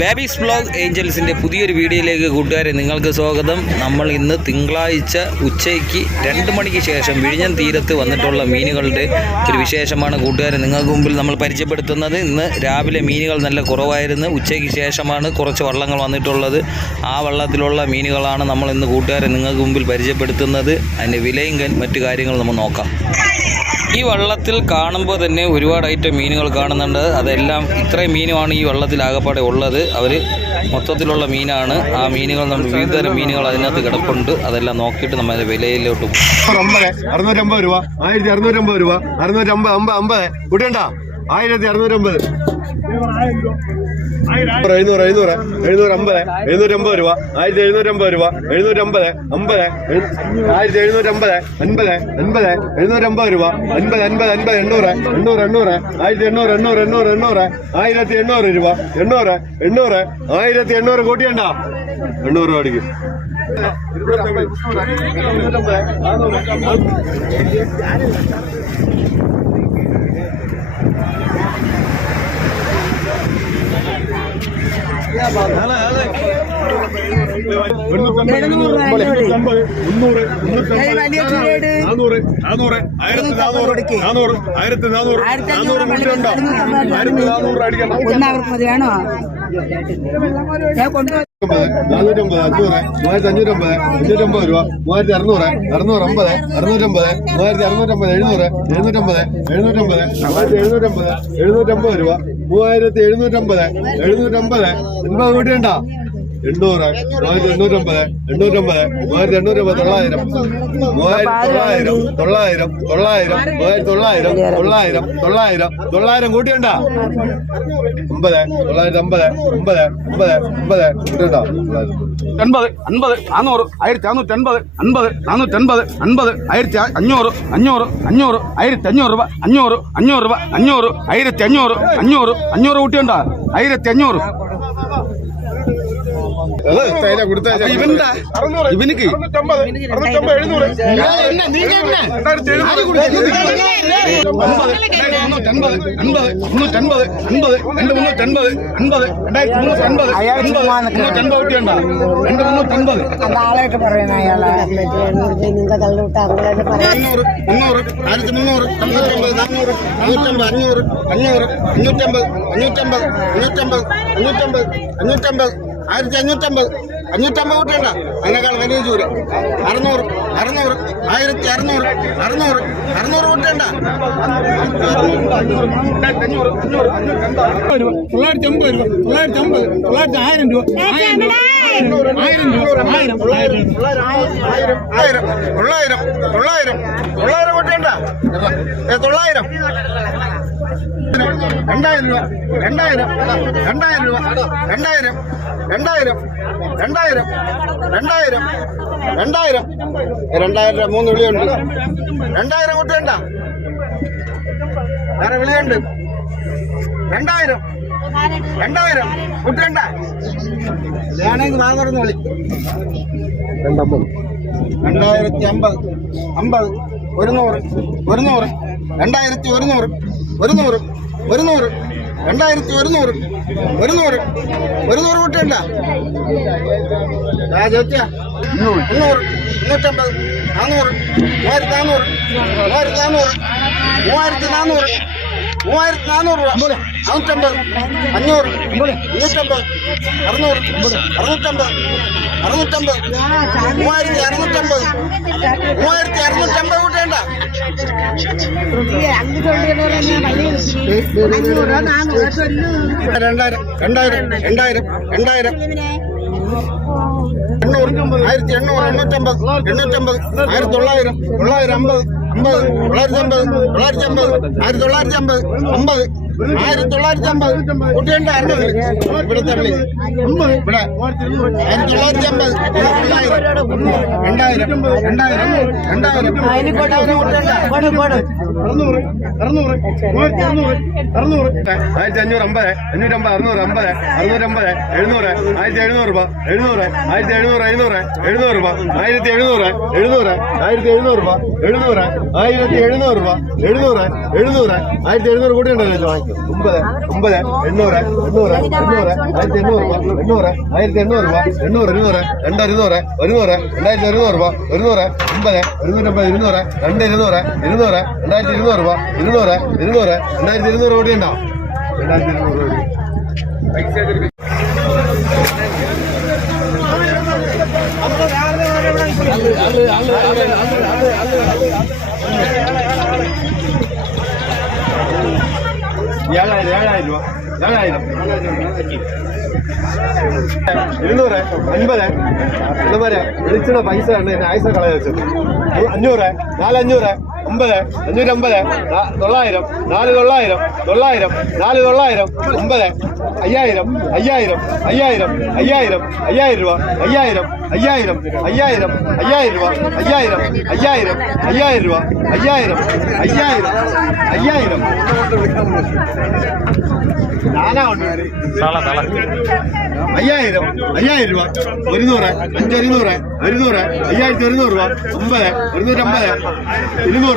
Babies blog ഏഞ്ചൽസിന്റെ പുതിയൊരു വീഡിയോയിലേക്ക് കൂട്ടുകാരെ നിങ്ങൾക്ക് സ്വാഗതം. നമ്മൾ ഇന്ന് തിങ്കളാഴ്ച ഉച്ചയ്ക്ക് രണ്ട് മണിക്ക് ശേഷം വിഴിഞ്ഞം തീരത്ത് വന്നിട്ടുള്ള മീനുകളുടെ ഒരു വിശേഷമാണ് കൂട്ടുകാരെ നിങ്ങൾക്ക് മുമ്പിൽ നമ്മൾ പരിചയപ്പെടുത്തുന്നത്. ഇന്ന് രാവിലെ മീനുകൾ നല്ല കുറവായിരുന്നു. ഉച്ചയ്ക്ക് ശേഷമാണ് കുറച്ച് വള്ളങ്ങൾ വന്നിട്ടുള്ളത്. ആ വള്ളത്തിലുള്ള മീനുകളാണ് നമ്മൾ ഇന്ന് കൂട്ടുകാരെ നിങ്ങൾക്ക് മുമ്പിൽ പരിചയപ്പെടുത്തുന്നത്. അതിന്റെ വിലയും മറ്റു കാര്യങ്ങളും നമ്മൾ നോക്കാം. ഈ വള്ളത്തിൽ കാണുമ്പോൾ തന്നെ ഒരുപാട് ഐറ്റം മീനുകൾ കാണുന്നുണ്ട്. അതെല്ലാം ഇത്രയും മീനുമാണ് ഈ വള്ളത്തിൽ ആകപ്പാടെ ഉള്ളത്. അവർ മൊത്തത്തിലുള്ള മീനാണ്. ആ മീനുകൾ നമ്മൾ വിവിധ തരം മീനുകൾ അതിനകത്ത് കിടപ്പുണ്ട്. അതെല്ലാം നോക്കിയിട്ട് നമ്മൾ അതിന്റെ വിലയിലോട്ട് അറുന്നൂറ്റമ്പത് രൂപ. ആയിരത്തി അറുന്നൂറ്റമ്പത് രൂപ. അറുന്നൂറ്റമ്പത് അമ്പത് അമ്പത്. കൂട്ടണ്ട ആയിരത്തി അറുന്നൂറ്റമ്പത് എഴുന്നൂറ് എഴുന്നൂറ് എഴുന്നൂറ്റമ്പത് എഴുന്നൂറ്റമ്പത് രൂപ ആയിരത്തി എഴുന്നൂറ്റമ്പത് രൂപ എഴുന്നൂറ്റമ്പത് അമ്പത് ആയിരത്തി എഴുന്നൂറ്റമ്പത് അൻപത് അൻപത് എഴുന്നൂറ്റമ്പത് രൂപ അൻപത് അൻപത് അൻപത് എണ്ണൂറ് എണ്ണൂറ് എണ്ണൂറ് ആയിരത്തി എണ്ണൂറ് എണ്ണൂറ് എണ്ണൂറ് എണ്ണൂറ് ആയിരത്തി എണ്ണൂറ് രൂപ എണ്ണൂറ് എണ്ണൂറ് ആയിരത്തി എണ്ണൂറ് കൂട്ടിയണ്ട എണ്ണൂറ് രൂപ അടിക്കും വലിയ ചൂട് നാനൂറ് നാനൂറ് ആയിരത്തി നാനൂറ് നാനൂറ് ആയിരത്തി നാനൂറ് ആയിരത്തി നാനൂറ് അഞ്ഞൂറ് മുണ്ടുണ്ടോ ആയിരത്തി നാനൂറ് അടിക്കണം ഒന്ന് അവർക്ക് ഞാൻ കൊണ്ടുപോയി നാനൂറ്റമ്പത് അഞ്ഞൂറ് മൂവായിരത്തി അഞ്ഞൂറ്റമ്പത് അഞ്ഞൂറ്റമ്പത് രൂപ മൂവായിരത്തി അറുന്നൂറ് അറുന്നൂറ് അമ്പത് അറുന്നൂറ്റമ്പത് മൂവായിരത്തി അറുന്നൂറ്റമ്പത് എഴുന്നൂറ് എഴുന്നൂറ്റമ്പത് എഴുന്നൂറ്റമ്പത് മൂവായിരത്തി എഴുന്നൂറ്റമ്പത് എഴുന്നൂറ്റമ്പത് രൂപ മൂവായിരത്തി എഴുന്നൂറ്റമ്പത് എഴുന്നൂറ്റമ്പത്. എൺപത് കൂട്ടിയുണ്ടോ എണ്ണൂറ് മൂവായിരത്തി എണ്ണൂറ്റമ്പത് എണ്ണൂറ്റമ്പത് മൂവായിരത്തി എണ്ണൂറ്റമ്പത് തൊള്ളായിരം. മൂവായിരത്തി തൊള്ളായിരം തൊള്ളായിരം തൊള്ളായിരം മൂവായിരത്തി തൊള്ളായിരം തൊള്ളായിരം തൊള്ളായിരം തൊള്ളായിരം കൂട്ടിയുണ്ടോ ഒമ്പത് തൊള്ളായിരത്തി അമ്പത് ഒമ്പത് ഒമ്പത് ഒമ്പത് കൂട്ടിയുണ്ടോ എൺപത് അൻപത് നാനൂറ് ആയിരത്തി അറുന്നൂറ്റി അൻപത് അൻപത് നാനൂറ്റി അൻപത് അൻപത് ആയിരത്തി അഞ്ഞൂറ് അഞ്ഞൂറ് അഞ്ഞൂറ് ആയിരത്തി അഞ്ഞൂറ് രൂപ അഞ്ഞൂറ് അഞ്ഞൂറ് രൂപ അഞ്ഞൂറ് ആയിരത്തി അഞ്ഞൂറ് അഞ്ഞൂറ് അഞ്ഞൂറ് കൂട്ടിയുണ്ടോ ആയിരത്തി അഞ്ഞൂറ്. രണ്ട് മുന്നൂറ്റൻപത് ആളായിട്ട് പറയുന്ന അയാളെ നിങ്ങൾ തള്ളിവിട്ട് അങ്ങനെ പറയാം അഞ്ഞൂറ് മുന്നൂറ് ആയിരത്തി മുന്നൂറ് അഞ്ഞൂറ്റമ്പത് നാനൂറ് അഞ്ഞൂറ്റമ്പത് അഞ്ഞൂറ് അഞ്ഞൂറ് അഞ്ഞൂറ്റമ്പത് അഞ്ഞൂറ്റമ്പത് അഞ്ഞൂറ്റമ്പത് അഞ്ഞൂറ്റമ്പത് അഞ്ഞൂറ്റമ്പത് ആയിരത്തി അഞ്ഞൂറ്റമ്പത് അഞ്ഞൂറ്റമ്പത് കൂട്ടണ്ട അതിനേക്കാൾ വലിയ ചൂര് അറുന്നൂറ് അറുന്നൂറ് ആയിരത്തി അറുന്നൂറ് അറുന്നൂറ് അറുന്നൂറ് കൂട്ടേണ്ട തൊള്ളായിരത്തി അമ്പത് രൂപ തൊള്ളായിരത്തി അമ്പത് തൊള്ളായിരത്തി ആയിരം രൂപ ആയിരം രൂപ ആയിരം രൂപ ആയിരം തൊള്ളായിരം ആയിരം ആയിരം തൊള്ളായിരം തൊള്ളായിരം തൊള്ളായിരം കൂട്ടണ്ട തൊള്ളായിരം. രണ്ടായിരം രൂപ രണ്ടായിരം രണ്ടായിരം രൂപ രണ്ടായിരം രണ്ടായിരം രണ്ടായിരം രണ്ടായിരം രണ്ടായിരം. രണ്ടായിരം. രൂപ മൂന്ന് വിളിയുണ്ട്. രണ്ടായിരം കൂട്ടണ്ട വേറെ വിളിയുണ്ട്. രണ്ടായിരം. രണ്ടായിരം കൂട്ടണ്ട വേണമെങ്കിൽ നാന്നൂറ് വിളി. രണ്ടായിരത്തി അമ്പത്. അമ്പത്. ഒരുന്നൂറ്. ഒരുന്നൂറ്. രണ്ടായിരത്തി ഒരുന്നൂറ്. ഒരുന്നൂറ്. ഒരുന്നൂറ്. രണ്ടായിരത്തി ഒരുന്നൂറ്. ഒരുന്നൂറ്. ഒരുന്നൂറ് കൂട്ടണ്ട ആ ചോദിച്ച മുന്നൂറ്. നാന്നൂറ്. മൂവായിരത്തി നാന്നൂറ്. മൂവായിരത്തി നാന്നൂറ്. മൂവായിരത്തി നാന്നൂറ്. മൂവായിരത്തി നാന്നൂറ് രൂപ. നാനൂറ്റമ്പത് അഞ്ഞൂറ്. അഞ്ഞൂറ്റമ്പത്. അറുന്നൂറ്. അറുന്നൂറ്റമ്പത്. അറുന്നൂറ്റമ്പത്. മൂവായിരത്തി അറുന്നൂറ്റമ്പത്. മൂവായിരത്തി അറുന്നൂറ്റമ്പത്. കൂട്ടേണ്ട രണ്ടായിരം രണ്ടായിരം രണ്ടായിരം രണ്ടായിരം. എണ്ണൂറ് ആയിരത്തി എണ്ണൂറ് എണ്ണൂറ്റമ്പത് എണ്ണൂറ്റമ്പത് ആയിരത്തി തൊള്ളായിരം തൊള്ളായിരം അമ്പത് അമ്പത് തൊള്ളായിരത്തി അമ്പത് തൊള്ളായിരത്തി അമ്പത് ആയിരത്തി തൊള്ളായിരത്തി അമ്പത് അമ്പത്. ആയിരത്തി തൊള്ളായിരത്തി അമ്പത് കുട്ടികളുടെ അറുപത് ഇവിടുത്തെ വിളി ഇവിടെ. ആയിരത്തി തൊള്ളായിരത്തി അമ്പത് രണ്ടായിരം. രണ്ടായിരം രണ്ടായിരം അറുന്നൂറ്. അറുന്നൂറ്. മൂവായിരത്തി അറുന്നൂറ്. അറുന്നൂറ്. ആയിരത്തി അഞ്ഞൂറ് അമ്പത് അഞ്ഞൂറ്റമ്പത് അറുന്നൂറ് അമ്പത് അറുന്നൂറ്റമ്പത് എഴുന്നൂറ് ആയിരത്തി എഴുന്നൂറ് രൂപ. എഴുന്നൂറ് ആയിരത്തി എഴുന്നൂറ് എഴുന്നൂറ് എഴുന്നൂറ് രൂപ. ആയിരത്തി എഴുന്നൂറ് എഴുന്നൂറ് ആയിരത്തി എഴുന്നൂറ് രൂപ. എഴുന്നൂറ് ആയിരത്തി എഴുന്നൂറ് രൂപ. എഴുന്നൂറ് എഴുന്നൂറ് ആയിരത്തി എഴുന്നൂറ് കൂടി ഉണ്ടല്ലോ ഒമ്പത് എണ്ണൂറ് എണ്ണൂറ് എണ്ണൂറ് ആയിരത്തി എണ്ണൂറ് രൂപ എണ്ണൂറ് ആയിരത്തി എണ്ണൂറ് രൂപ എണ്ണൂറ് ഇരുന്നൂറ് രണ്ട് ഇരുന്നൂറ് ഒരുന്നൂറ് രണ്ടായിരത്തി ഒരുന്നൂറ് രൂപ ഒരുന്നൂറ് ഒമ്പത് ഒരുന്നൂറ്റമ്പത് ഇരുന്നൂറ് രണ്ട് ഇരുന്നൂറ് ഇരുന്നൂറ് രണ്ടായിരത്തി ഇരുന്നൂറ് രൂപ ഇരുന്നൂറ് ഇരുന്നൂറ് രണ്ടായിരത്തി ഇരുന്നൂറ് കോടി ഉണ്ടോ? രണ്ടായിരത്തി ഇരുന്നൂറ് കോടി ഏഴായിരം ഏഴായിരം രൂപ ഏഴായിരം ഇരുന്നൂറ് അൻപത്. എന്താ പറയാ വിളിച്ചുള്ള പൈസ കണ്ട് എന്നെ ആയുസ കളയ വെച്ചത്. അഞ്ഞൂറ് നാലഞ്ഞൂറ്. ഒമ്പത് അഞ്ഞൂറ്റമ്പത് തൊള്ളായിരം നാല് തൊള്ളായിരം തൊള്ളായിരം നാല് തൊള്ളായിരം ഒമ്പത് അയ്യായിരം അയ്യായിരം അയ്യായിരം അയ്യായിരം അയ്യായിരം രൂപ അയ്യായിരം അയ്യായിരം അയ്യായിരം അയ്യായിരം രൂപ അയ്യായിരം അയ്യായിരം അയ്യായിരം രൂപ അയ്യായിരം അയ്യായിരം അയ്യായിരം. അയ്യായിരം അയ്യായിരം രൂപ ഒരുന്നൂറ് അഞ്ചൊരുന്നൂറ് ഒരുന്നൂറ് അയ്യായിരത്തി ഒരുന്നൂറ് രൂപ ഒമ്പത് ഒരുന്നൂറ്റമ്പത് ഇരുന്നൂറ്.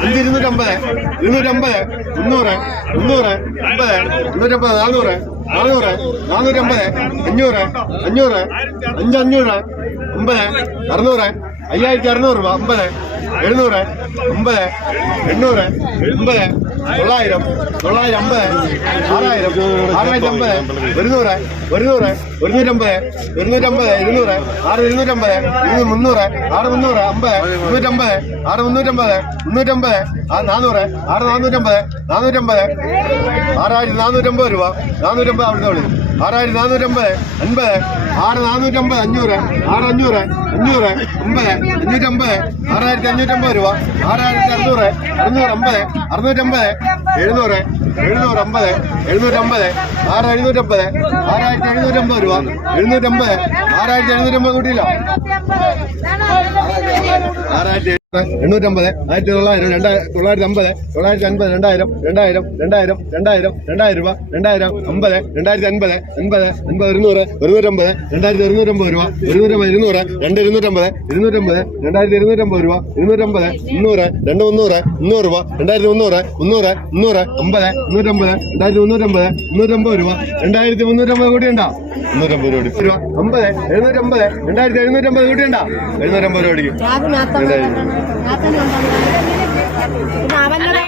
അഞ്ച് ഇരുന്നൂറ്റമ്പത് ഇരുന്നൂറ്റമ്പത് മുന്നൂറ് മുന്നൂറ് അമ്പത് മുന്നൂറ്റമ്പത് നാനൂറ് നാനൂറ് നാനൂറ്റമ്പത് അഞ്ഞൂറ് അഞ്ഞൂറ് അഞ്ചഞ്ഞൂറ് അമ്പത് അറുന്നൂറ് അയ്യായിരത്തി അറുന്നൂറ് രൂപ അമ്പത് എഴുന്നൂറ് അമ്പത് എണ്ണൂറ് അമ്പത് തൊള്ളായിരം തൊള്ളായിരം അമ്പത് അമ്പത് ഒരുന്നൂറ് ഒരുന്നൂറ് ഒരുന്നൂറ്റമ്പത് ഇരുന്നൂറ്റമ്പത് ഇരുന്നൂറ് ആറ് ഇരുന്നൂറ്റമ്പത് ഇരുന്നൂറ് മുന്നൂറ് ആറ് മുന്നൂറ് അമ്പത് മുന്നൂറ്റമ്പത് ആറ് മുന്നൂറ്റമ്പത് മുന്നൂറ്റമ്പത് ആറ് നാനൂറ് ആറ് നാനൂറ്റമ്പത് നാനൂറ്റമ്പത് ആറായിരത്തി നാനൂറ്റമ്പത് രൂപ നാനൂറ്റമ്പത് അവിടുത്തെ വിളി. ആറായിരത്തി നാനൂറ്റമ്പത് അൻപത് ആറ് നാനൂറ്റമ്പത് അഞ്ഞൂറ് ആറ് അഞ്ഞൂറ് അഞ്ഞൂറ് അമ്പത് അഞ്ഞൂറ്റമ്പത് ആറായിരത്തി അഞ്ഞൂറ്റമ്പത് രൂപ ആറായിരത്തി അറുന്നൂറ് അറുന്നൂറ് അമ്പത് അറുന്നൂറ്റമ്പത് എഴുന്നൂറ് എഴുന്നൂറ് അമ്പത് എഴുന്നൂറ്റമ്പത് ആറ് എഴുന്നൂറ്റമ്പത് ആറായിരത്തി എഴുന്നൂറ്റമ്പത് രൂപ. എഴുന്നൂറ്റമ്പത് ആറായിരത്തി എഴുന്നൂറ്റമ്പത് കൂട്ടിയില്ല. ആറായിരത്തി എണ്ണൂറ്റമ്പത് ആയിരത്തി തൊള്ളായിരം രണ്ടായിരം തൊള്ളായിരത്തി അമ്പത് തൊള്ളായിരത്തി അൻപത് രണ്ടായിരം രണ്ടായിരം രണ്ടായിരം രണ്ടായിരം രണ്ടായിരം രൂപ രണ്ടായിരം അമ്പത് രണ്ടായിരത്തി അൻപത് അൻപത് അൻപത് ഒരുന്നൂറ് ഒരുന്നൂറ്റമ്പത് രണ്ടായിരത്തി ഒരുന്നൂറ്റമ്പത് രൂപ ഒരുന്നൂറ്റമ്പത് ഇരുന്നൂറ് രണ്ട് ഇരുന്നൂറ്റമ്പത് ഇരുന്നൂറ്റമ്പത് രണ്ടായിരത്തി ഇരുന്നൂറ്റമ്പത് രൂപ ഇരുന്നൂറ്റമ്പത് മുന്നൂറ് രണ്ട് മുന്നൂറ് മുന്നൂറ് രൂപ രണ്ടായിരത്തി മുന്നൂറ് മുന്നൂറ് മുന്നൂറ് അമ്പത് മുന്നൂറ്റമ്പത് രണ്ടായിരത്തി മുന്നൂറ്റമ്പത് മുന്നൂറ്റമ്പത് രൂപ രണ്ടായിരത്തി മുന്നൂറ്റമ്പത് കോടി ഉണ്ടോ മുന്നൂറ്റമ്പത് കോടി രൂപ അമ്പത് എഴുന്നൂറ്റമ്പത് രണ്ടായിരത്തി എഴുന്നൂറ്റമ്പത് കോടി ഉണ്ടോ എഴുന്നൂറ്റമ്പത് കോടിക്ക് രാത്രി నాతో